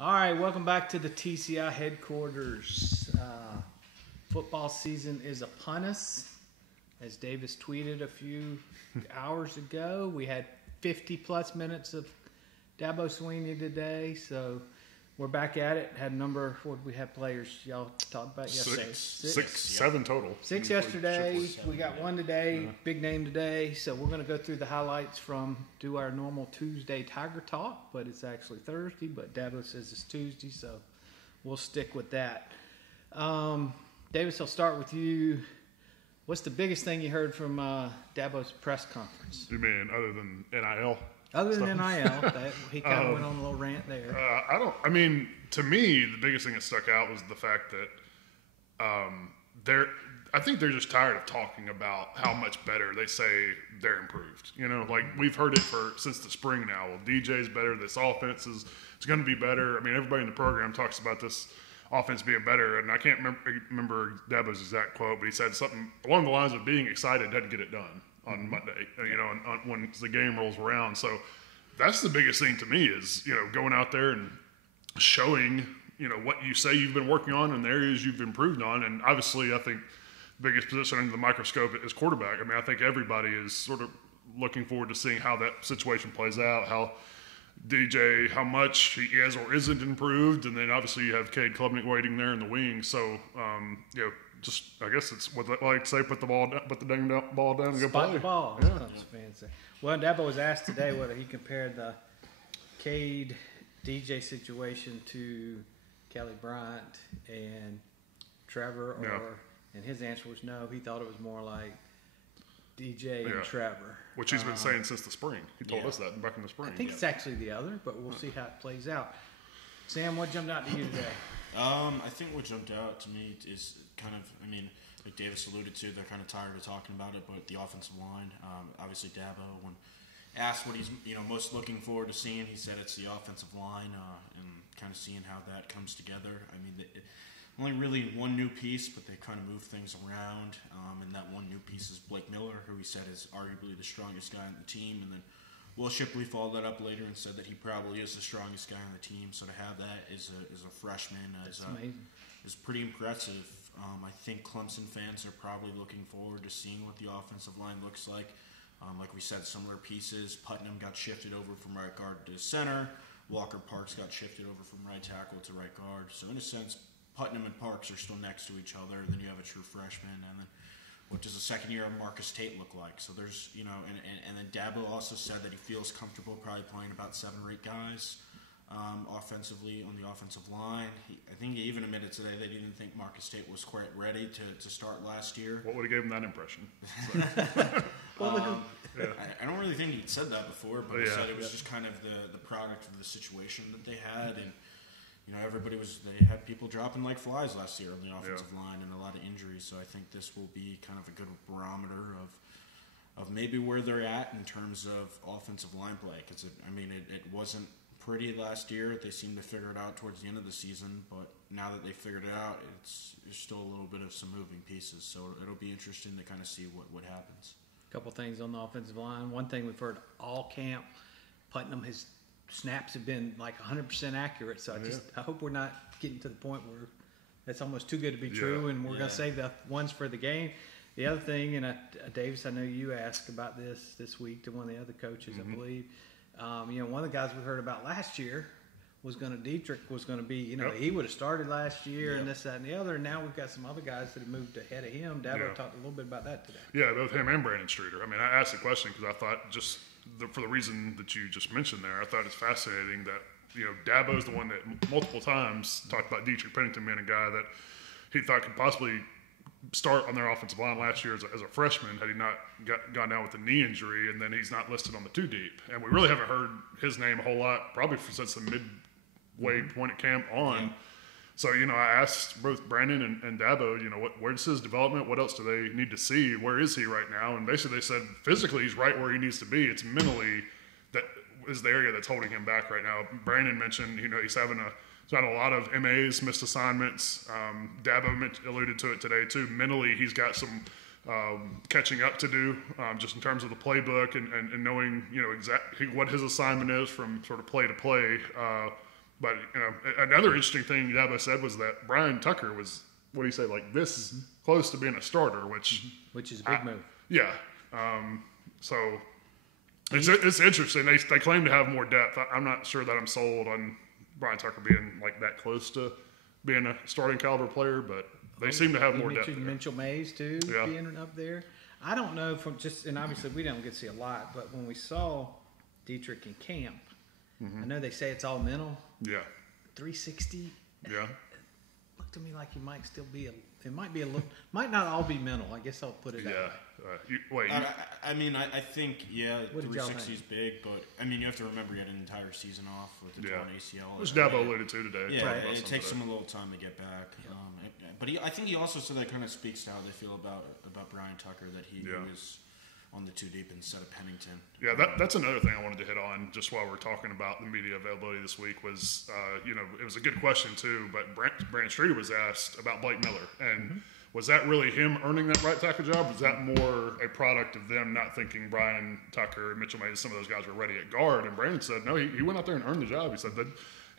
All right, welcome back to the TCI headquarters. Football season is upon us. As Davis tweeted a few hours ago, we had 50-plus minutes of Dabo Sweeney today, so we're back at it. Had a number, what we have players y'all talked about yesterday? Seven total. 6 yesterday. We got one today, big name today. So we're going to go through the highlights do our normal Tuesday Tiger Talk, but it's actually Thursday. But Dabo says it's Tuesday, so we'll stick with that. Davis, I'll start with you. What's the biggest thing you heard from Dabo's press conference? You mean other than NIL? Other than NIL, he kind of went on a little rant there. To me, the biggest thing that stuck out was the fact that I think they're just tired of talking about how much better they say they're improved. You know, like we've heard it since the spring now. Well, DJ's better. This offense is going to be better. I mean, everybody in the program talks about this offense being better, and I can't remember Dabo's exact quote, but he said something along the lines of being excited had to get it done on Monday, when the game rolls around. So that's the biggest thing to me is, going out there and showing, what you say you've been working on and the areas you've improved on. And obviously I think the biggest position under the microscope is quarterback. I mean, I think everybody is sort of looking forward to seeing how that situation plays out, how DJ, how much he is or isn't improved. And then obviously you have Cade Klubnik waiting there in the wing. So, just I guess it's what they like to say, put the dang ball down and go play. Spot the ball. Yeah. That's fancy. Well, Dabo was asked today whether he compared the Cade DJ situation to Kelly Bryant and Trevor, and his answer was no. He thought it was more like DJ and Trevor, which he's been saying since the spring. He told us that back in the spring. I think it's actually the other, but we'll see how it plays out. Sam, what jumped out to you today? I think what jumped out to me is like Davis alluded to, they're kind of tired of talking about it, but the offensive line, obviously Dabo, when asked what he's most looking forward to seeing, he said it's the offensive line and kind of seeing how that comes together. I mean, only really one new piece, but they kind of move things around, and that one new piece is Blake Miller, who he said is arguably the strongest guy on the team, and then Will Shipley followed that up later and said that he probably is the strongest guy on the team. So to have that as a freshman is pretty impressive. I think Clemson fans are probably looking forward to seeing what the offensive line looks like. Like we said, similar pieces. Putnam got shifted over from right guard to center. Walker Parks got shifted over from right tackle to right guard. So in a sense, Putnam and Parks are still next to each other. Then you have a true freshman, and then what does the second year of Marcus Tate look like? So there's, and then Dabo also said that he feels comfortable probably playing about 7 or 8 guys offensively on the offensive line. I think he even admitted today that he didn't think Marcus Tate was quite ready to start last year. What would have gave him that impression? I don't really think he'd said that before, but he said it was just kind of the product of the situation that they had, and they had people dropping like flies last year on the offensive line and a lot of injuries. So I think this will be kind of a good barometer of maybe where they're at in terms of offensive line play. Because it wasn't pretty last year. They seemed to figure it out towards the end of the season, but now that they figured it out, there's still a little bit of some moving pieces. So it'll be interesting to kind of see what happens. A couple things on the offensive line. One thing we've heard all camp, Putnam, his snaps have been like 100% accurate. So I hope we're not getting to the point where that's almost too good to be true, and we're going to save the ones for the game. The other thing, and Davis, I know you asked about this week to one of the other coaches, I believe. One of the guys we heard about last year Dietrich was going to be, he would have started last year and this, that, and the other. And now we've got some other guys that have moved ahead of him. Dabo talked a little bit about that today. Yeah, both him and Brandon Streeter. I mean, I asked the question because I thought for the reason that you just mentioned there, I thought it's fascinating that, Dabo's the one that multiple times talked about Dietrich Pennington being a guy that he thought could possibly start on their offensive line last year as a freshman had he not gone down with a knee injury, and then he's not listed on the 2 deep. And we really haven't heard his name a whole lot, probably since the midway point at camp on. Yeah. So, I asked both Brandon and Dabo, where's his development? What else do they need to see? Where is he right now? And basically they said physically he's right where he needs to be. It's mentally that is the area that's holding him back right now. Brandon mentioned, he's had a lot of MAs, missed assignments. Dabo alluded to it today too. Mentally, he's got some catching up to do, just in terms of the playbook and knowing, exactly what his assignment is from sort of play to play. But another interesting thing Dabo said was that Brian Tucker was, what do you say, like this close to being a starter, which is a big move. Yeah. So it's interesting. They claim to have more depth. I'm not sure that I'm sold on Brian Tucker being like that close to being a starting caliber player, but they seem to have more depth. Mitchell Mays too, being up there. I don't know and obviously we don't get to see a lot, but when we saw Dietrich in camp, I know they say it's all mental. Yeah. 360. Yeah. Looked to me like he might still be it might be a little, might not all be mental. I guess I'll put it that way. I think 360 is big, but you have to remember he had an entire season off with the torn ACL. Which Dabo alluded to today. Yeah, it takes him a little time to get back. But I think he also said that kind of speaks to how they feel about Brian Tucker, that he was on the 2 deep instead of Pennington. Yeah, that's another thing I wanted to hit on just while we're talking about the media availability this week was, it was a good question too, but Brandon Streeter was asked about Blake Miller. And was that really him earning that right tackle job? Was that more a product of them not thinking Brian Tucker and Mitchell Mays, some of those guys were ready at guard? And Brandon said, no, he went out there and earned the job. He said that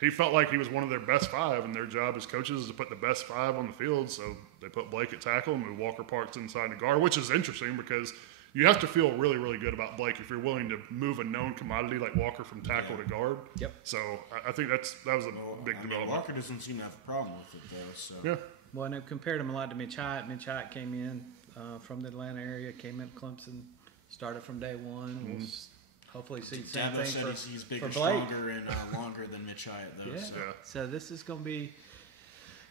he felt like he was one of their best 5, and their job as coaches is to put the best 5 on the field. So they put Blake at tackle and moved Walker Parks inside the guard, which is interesting because you have to feel really, really good about Blake if you're willing to move a known commodity like Walker from tackle to guard. Yep. So I think that was a big development. Walker doesn't seem to have a problem with it, though. So. Yeah. Well, and I've compared him a lot to Mitch Hyatt. Mitch Hyatt came in from the Atlanta area, came in Clemson, started from day one. We'll hopefully see the same Dabo thing said he's bigger, for Blake. Stronger, and longer than Mitch Hyatt, though. Yeah. So. So this is going to be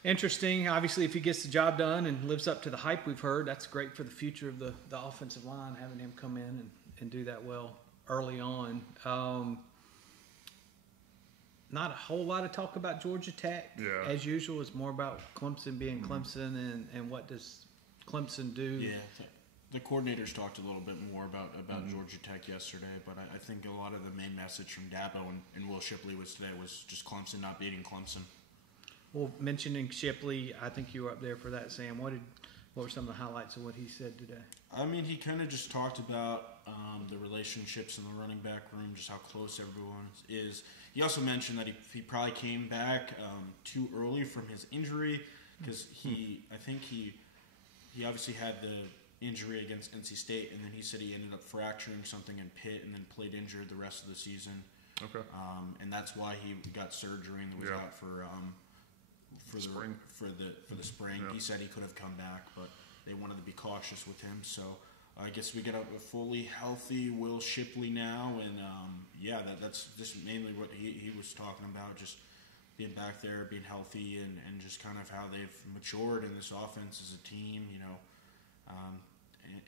interesting. Obviously, if he gets the job done and lives up to the hype we've heard, that's great for the future of the offensive line, having him come in and do that well early on. Not a whole lot of talk about Georgia Tech. Yeah. As usual, it's more about Clemson being Clemson and what does Clemson do. Yeah, the coordinators talked a little bit more about Georgia Tech yesterday, but I think a lot of the main message from Dabo and Will Shipley was just Clemson not beating Clemson. Well, mentioning Shipley, I think you were up there for that, Sam. What were some of the highlights of what he said today? He kind of just talked about the relationships in the running back room, just how close everyone is. He also mentioned that he probably came back too early from his injury because I think he obviously had the injury against NC State, and then he said he ended up fracturing something in Pitt and then played injured the rest of the season. Okay. And that's why he got surgery and was out for the spring. Yeah. He said he could have come back, but they wanted to be cautious with him. So I guess we get a fully healthy Will Shipley now, and that's just mainly what he was talking about, just being back there, being healthy, and just kind of how they've matured in this offense as a team,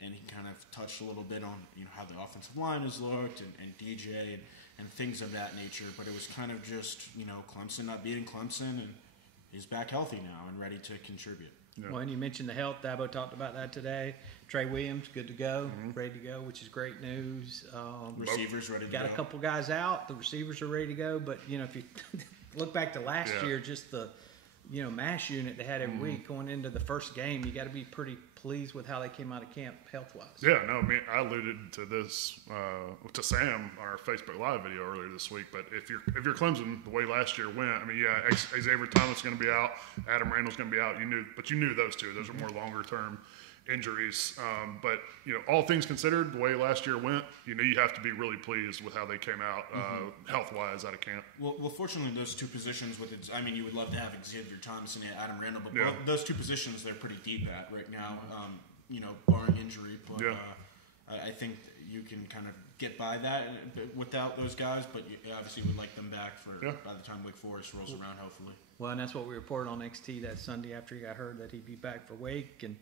and he kind of touched a little bit on how the offensive line has looked and DJ and things of that nature, but it was kind of just Clemson not beating Clemson, and he's back healthy now and ready to contribute. Yeah. Well, and you mentioned the health. Dabo talked about that today. Trey Williams, good to go, ready to go, which is great news. Receivers ready to go. Got a couple guys out. The receivers are ready to go. But, if you look back to last year, just the, mass unit they had every week going into the first game, you got to be pretty pleased with how they came out of camp health-wise. Yeah, no, I alluded to this to Sam on our Facebook Live video earlier this week. But if you're Clemson, the way last year went, Xavier Thomas is going to be out, Adam Randall's going to be out. You knew those two. Those are more longer-term injuries. But all things considered, the way last year went, you have to be really pleased with how they came out health-wise out of camp. Well, fortunately, those two positions you would love to have Xavier Thomas and Adam Randall, but those two positions they're pretty deep at right now. Barring injury, but I think you can kind of get by that without those guys. But you obviously would like them back by the time Wake Forest rolls around, hopefully. Well, and that's what we reported on XT that Sunday after he got hurt, that he'd be back for Wake. And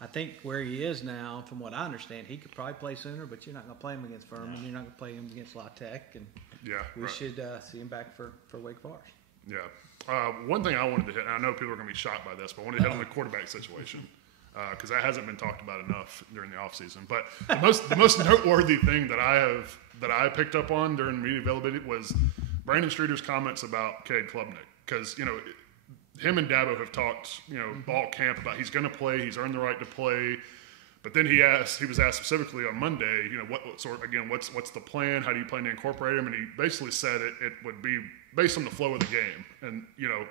I think where he is now, from what I understand, he could probably play sooner, but you're not going to play him against Furman. You're not going to play him against La Tech. And we should see him back for Wake Forest. Yeah. One thing I wanted to hit, and I know people are going to be shocked by this, but I wanted to hit on the quarterback situation because that hasn't been talked about enough during the offseason. But the most noteworthy thing that I picked up on during media availability was Brandon Streeter's comments about Cade Klubnik, because him and Dabo have talked all camp about he's going to play, he's earned the right to play, But then he was asked specifically on Monday, what's the plan? How do you plan to incorporate him? And he basically said it would be based on the flow of the game. And,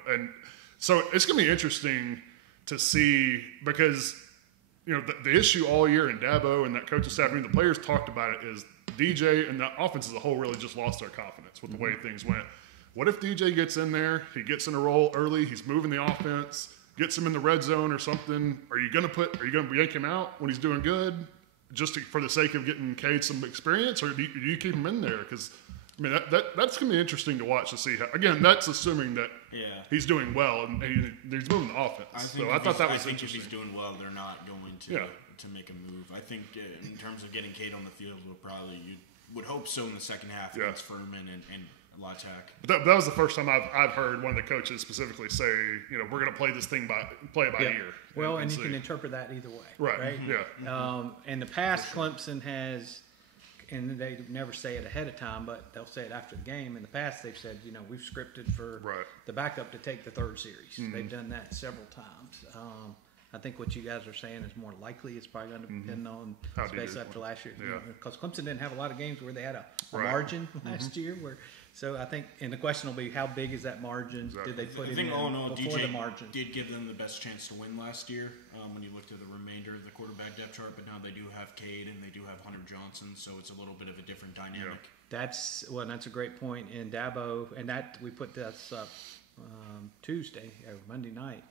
and so it's going to be interesting to see because, the issue all year in Dabo and that coaching staff, the players talked about it is DJ and the offense as a whole really just lost their confidence with the way things went. What if DJ gets in there, he gets in a role early, he's moving the offense, gets him in the red zone or something? Are you going to yank him out when he's doing good just for the sake of getting Cade some experience, or do you keep him in there? Because that's going to be interesting to watch to see how. Again, that's assuming that he's doing well and he's moving the offense. I think if he's doing well, they're not going to make a move. I think in terms of getting Cade on the field, you would hope so in the second half against Furman and La Tech. But that was the first time I've heard one of the coaches specifically say, we're going to play this thing play it by ear. Well, and you can interpret that either way. Right. Yeah. In the past, Clemson has, and they never say it ahead of time, but they'll say it after the game. In the past, they've said, we've scripted for the backup to take the third series. Mm-hmm. They've done that several times. I think what you guys are saying is more likely. It's probably going to depend on space after last year. Because Clemson didn't have a lot of games where they had a margin last year. So I think, and the question will be, how big is that margin? Exactly. Did they put it in before the margin? Did give them the best chance to win last year when you looked at the remainder of the quarterback depth chart. But now they do have Cade and they do have Hunter Johnson, so it's a little bit of a different dynamic. Yeah. That's a great point. In Dabo, and that we put this up Tuesday or Monday night.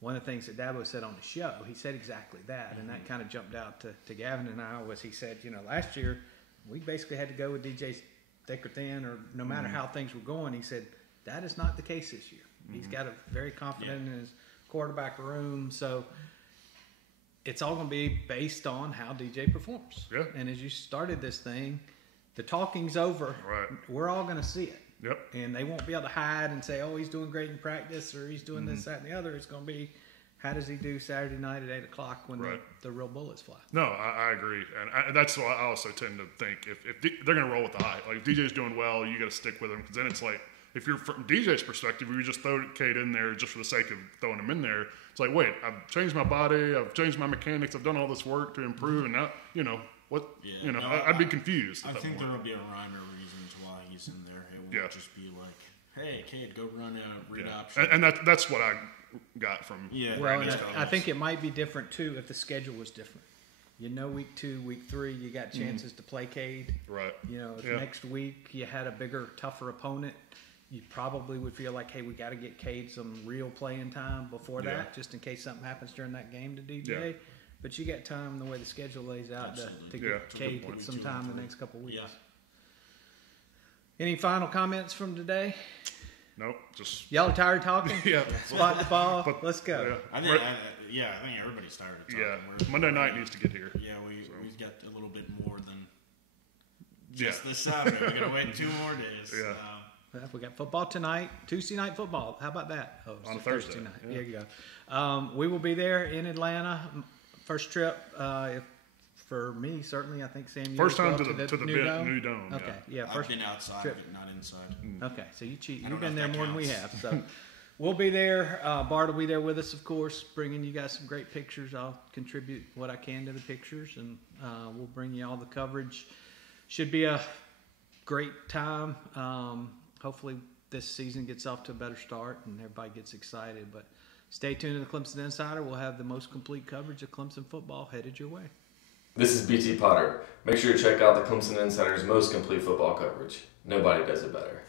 One of the things that Dabo said on the show, he said exactly that, and that kind of jumped out to Gavin and I. Was he said, last year we basically had to go with DJ's thick or thin, or no matter how things were going. He said that is not the case this year. He's got a very confident in his quarterback room, so it's all going to be based on how DJ performs. Yeah. And as you started this thing, the talking's over. Right. We're all going to see it. Yep. And they won't be able to hide and say, oh, he's doing great in practice, or he's doing this, that, and the other. It's going to be, how does he do Saturday night at 8 o'clock when the real bullets fly? No, I agree. And that's why I also tend to think if they're going to roll with the hype. Like, if DJ's doing well, you got to stick with him. Because then it's like, if you're from DJ's perspective, if you just throw Cade in there just for the sake of throwing him in there, it's like, wait, I've changed my body, I've changed my mechanics, I've done all this work to improve, and now, I'd be confused. I think there will be a rhyme or reason to why he's in there. It won't just be like, hey, Cade, go run a read option. And that's what I got from Well, I think it might be different, too, if the schedule was different. Week 2, week 3, you got chances to play Cade. Right. If next week you had a bigger, tougher opponent, you probably would feel like, hey, we got to get Cade some real playing time before that, just in case something happens during that game to DJ. Yeah. But you got time the way the schedule lays out to get Cade some time the next couple of weeks. Yeah. Any final comments from today? Nope. Just y'all are tired of talking? Spot the ball. Let's go. I think everybody's tired of talking. Yeah. Monday night needs to get here. Yeah, we've got a little bit more than just this Saturday. We're going to wait 2 more days. Yeah. We got football tonight, Tuesday night football. How about that? Oh, on Thursday night. Yeah. There you go. We will be there in Atlanta. First trip for me, certainly. I think Sam. First time to the new dome. Okay, I've been outside, but not inside. Okay, so you cheat. You've been there more than we have. So we'll be there. Bart will be there with us, of course, bringing you guys some great pictures. I'll contribute what I can to the pictures, and we'll bring you all the coverage. Should be a great time. Hopefully this season gets off to a better start and everybody gets excited. But stay tuned to the Clemson Insider. We'll have the most complete coverage of Clemson football headed your way. This is BT Potter. Make sure to check out the Clemson Insider's most complete football coverage. Nobody does it better.